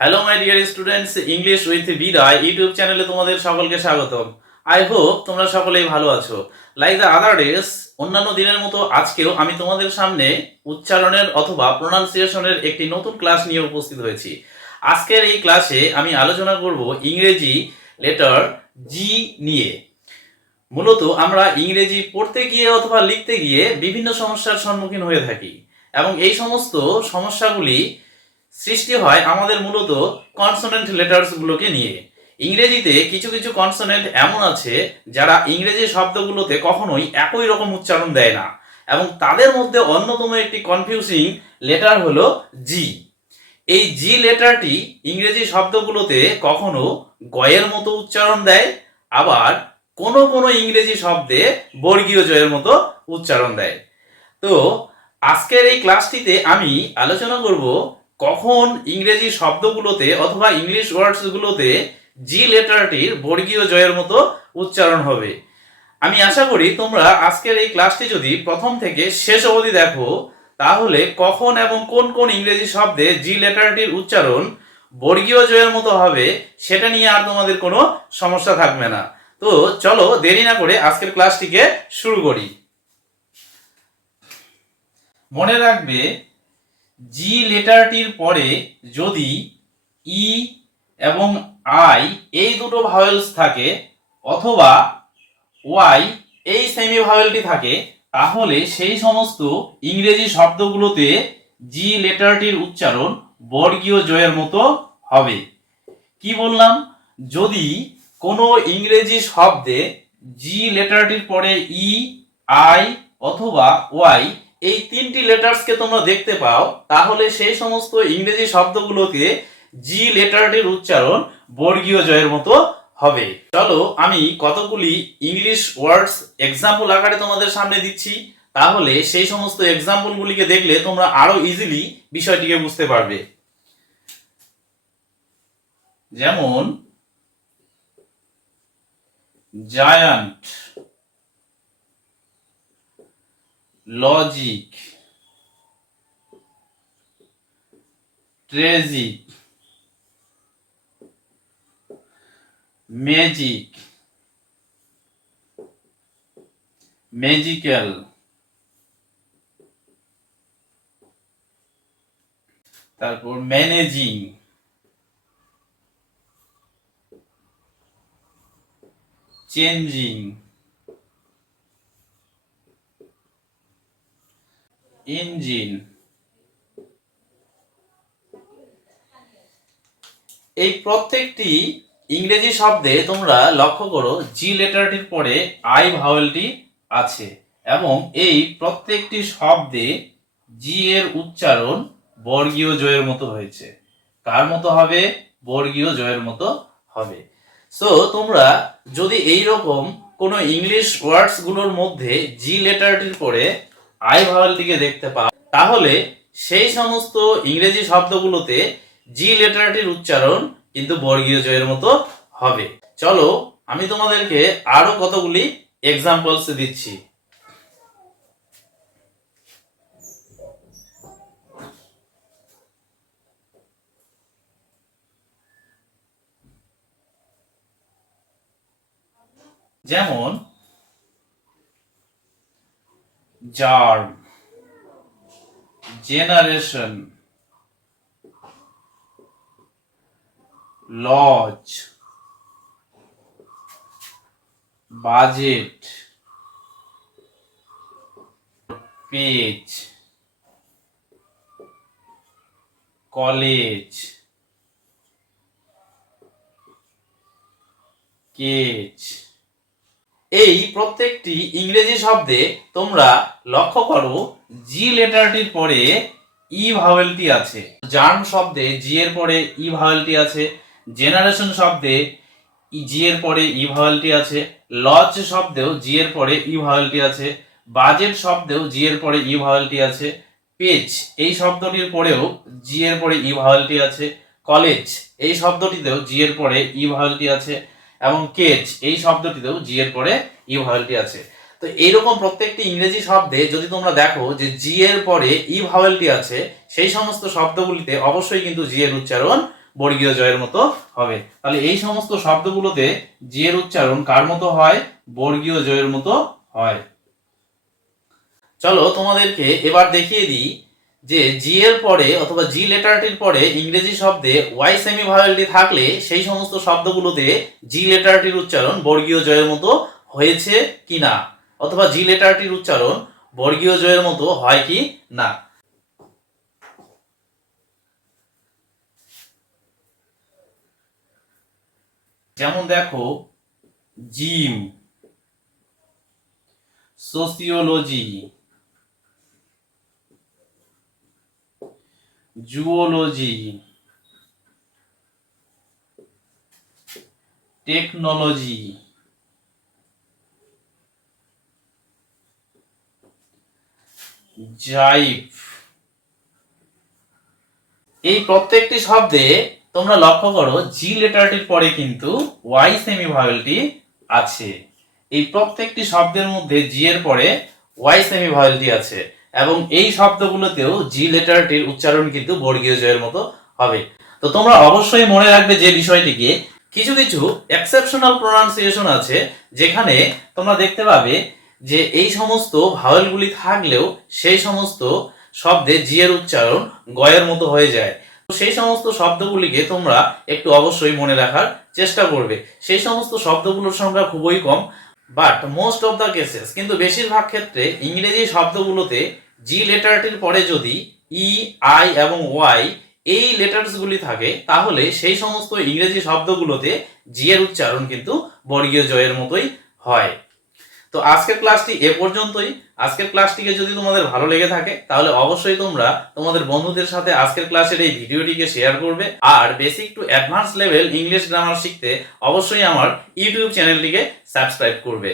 Hello my dear students, English with বিদায় YouTube চ্যানেলে তোমাদের সকলকে স্বাগতম। আই হোপ তোমরা সকলেই ভালো আছো। লাইক দ্য আদার ডেজ, অন্যান্য দিনের মতো আজকেও আমি তোমাদের সামনে উচ্চারণের অথবা প্রোনাউন্সিয়েশনের একটি নতুন ক্লাস নিয়ে উপস্থিত হয়েছি। আজকের এই ক্লাসে আমি আলোচনা করব ইংরেজি লেটার জি নিয়ে। মূলত আমরা ইংরেজি পড়তে গিয়ে অথবা লিখতে গিয়ে বিভিন্ন সমস্যার সম্মুখীন হয়ে থাকি এবং এই সমস্ত সমস্যাগুলি সৃষ্টি হয় আমাদের মূলত কনসোনেন্ট লেটার্স গুলোকে নিয়ে। ইংরেজিতে কিছু কিছু কনসোনেন্ট এমন আছে যারা ইংরেজি শব্দগুলোতে কখনোই একই রকম উচ্চারণ দেয় না, এবং তাদের মধ্যে অন্যতম একটি কনফিউজিং লেটার হলো জি। এই জি লেটারটি ইংরেজি শব্দগুলোতে কখনো গয়ের মতো উচ্চারণ দেয়, আবার কোনো কোনো ইংরেজি শব্দে বর্গীয় জয়ের মতো উচ্চারণ দেয়। তো আজকের এই ক্লাসটিতে আমি আলোচনা করব কখন ইংরেজি শব্দগুলোতে অথবা ইংলিশ ওয়ার্ডসগুলোতে জি লেটারটির বর্গীয় জয়ের মতো উচ্চারণ হবে। আমি আশা করি তোমরা আজকের এই ক্লাসটি যদি প্রথম থেকে শেষ অবধি দেখো, তাহলে কখন এবং কোন কোন ইংরেজি শব্দে জি লেটারটির উচ্চারণ বর্গীয় জয়ের মতো হবে সেটা নিয়ে আর তোমাদের কোনো সমস্যা থাকবে না। তো চলো দেরি না করে আজকের ক্লাসটিকে শুরু করি। মনে রাখবে, জি লেটারটির পরে যদি ই এবং আই এই দুটো ভাওয়েলস থাকে অথবা ওয়াই এই সেমি ভাওয়েলটি থাকে, তাহলে সেই সমস্ত ইংরেজি শব্দগুলোতে জি লেটারটির উচ্চারণ বর্গীয় জয়ের মতো হবে। কি বললাম? যদি কোনো ইংরেজি শব্দে জি লেটারটির পরে ই, আই অথবা ওয়াই এই তিনটি লেটার্সকে তোমরা দেখতে পাও, তাহলে সেই সমস্ত ইংরেজি শব্দগুলোকে জি লেটারটির উচ্চারণ বর্গীয় জয়ের মতো হবে। চলো আমি কতগুলি ইংলিশ ওয়ার্ডস এক্সাম্পল আকারে তোমাদের সামনে দিচ্ছি, তাহলে সেই সমস্ত এক্সাম্পলগুলিকে দেখলে তোমরা আরো ইজিলি বিষয়টিকে বুঝতে পারবে। যেমন জায়ান্ট, লজিক, ট্রেজিক, ম্যাজিক, ম্যাজিক্যাল, তারপর ম্যানেজিং, চেঞ্জিং, ইঞ্জিন। এই প্রত্যেকটি ইংরেজি শব্দে তোমরা লক্ষ্য করো জি লেটারটির পরে আই ভাওয়েলটি আছে, এবং এই প্রত্যেকটি শব্দে জি এর উচ্চারণ বর্গীয় জয়ের মতো হয়েছে। কার মতো হবে? বর্গীয় জয়ের মতো হবে। সো তোমরা যদি এই রকম কোনো ইংলিশ ওয়ার্ডস গুলোর মধ্যে জি লেটারটির পরে আই ভাওয়েলটিকে দেখতে পাও, তাহলে সেই সমস্ত ইংরেজি শব্দগুলোতে জি লেটারটির উচ্চারণ কিন্তু বর্গীয় জয়ের মতো হবে। চলো আমি তোমাদেরকে আরো কতগুলি এক্সাম্পলস দিচ্ছি। যেমন germ, generation, lodge, budget, page, college, cage. এই প্রত্যেকটি ইংরেজি শব্দে তোমরা লক্ষ্য করো জি লেটারটির পরে ই ভাওয়েলটি আছে। জার্ম শব্দে জি এর পরে ই ভাওয়েলটি আছে, জেনারেশন শব্দে জি এর পরে ই ভাওয়েলটি আছে, লজ শব্দেও জি এর পরে ই ভাওয়েলটি আছে, বাজেট শব্দেও জি এর পরে ই ভাওয়েলটি আছে, পেজ এই শব্দটির পরেও জি এর পরে ই ভাওয়েলটি আছে, কলেজ এই শব্দটিতেও জি এর পরে ই ভাওয়েলটি আছে, এবং কেজ এই শব্দটিতেও জি এর পরে ই ভাওয়েলটি আছে। তো এইরকম প্রত্যেকটি ইংরেজি শব্দে যদি তোমরা দেখো যে জি এর পরে ই ভাওয়েলটি আছে, সেই সমস্ত শব্দগুলিতে অবশ্যই কিন্তু জি এর উচ্চারণ বর্গীয় জয়ের মতো হবে। তাহলে এই সমস্ত শব্দগুলোতে জি এর উচ্চারণ কার মতো হয়? বর্গীয় জয়ের মতো হয়। চলো তোমাদেরকে এবার দেখিয়ে দিই যে জি এর পরে অথবা জি লেটারটির পরে ইংরেজি শব্দে ওয়াই সেমি ভাওয়েলটি থাকলে সেই সমস্ত শব্দগুলোতে জি লেটারটির উচ্চারণ বর্গীয় জয়ের মতো হয়েছে কি না, অথবা জি লেটারটির উচ্চারণ বর্গীয় জয়ের মতো হয় কি না। যেমন দেখো, জিম, সোসিওলজি, জুওলজি, টেকনোলজি, জাইফ, এই প্রত্যেকটি শব্দে তোমরা লক্ষ্য করো জি লেটারটির পরে কিন্তু ওয়াই সেমি ভাওয়েলটি আছে। এই প্রত্যেকটি শব্দের মধ্যে জি এর পরে ওয়াই সেমি ভাওয়েলটি আছে এবং এই শব্দগুলোতেও জি লেটারটির উচ্চারণ কিন্তু বর্গীয় জয়ের মতো হবে। তো তোমরা অবশ্যই মনে রাখবে যে বিষয়টিকে, কিছু কিছু এক্সেপশনাল প্রোনাউন্সিয়েশন আছে যেখানে তোমরা দেখতে পাবে যে এই সমস্ত ভাওয়েলগুলি থাকলেও সেই সমস্ত শব্দে জি এর উচ্চারণ গয়ের মতো হয়ে যায়। তো সেই সমস্ত শব্দগুলিকে তোমরা একটু অবশ্যই মনে রাখার চেষ্টা করবে। সেই সমস্ত শব্দগুলোর সংখ্যা খুবই কম, but most of the cases, কিন্তু বেশিরভাগ ক্ষেত্রে ইংরেজি শব্দগুলোতে জি লেটারটির পরে যদি ই, আই এবং ওয়াই এই লেটার্সগুলি থাকে তাহলে সেই সমস্ত ইংরেজি শব্দগুলোতে জি এর উচ্চারণ কিন্তু বর্গীয় জয়ের মতোই হয়। তো আজকের ক্লাসটি এ পর্যন্তই। আজকের ক্লাসটিকে যদি তোমাদের ভালো লেগে থাকে তাহলে অবশ্যই তোমরা তোমাদের বন্ধুদের সাথে আজকের ক্লাসের এই ভিডিওটিকে শেয়ার করবে, আর basic to advance level English grammar শিখতে অবশ্যই আমার ইউটিউব চ্যানেলটিকে সাবস্ক্রাইব করবে।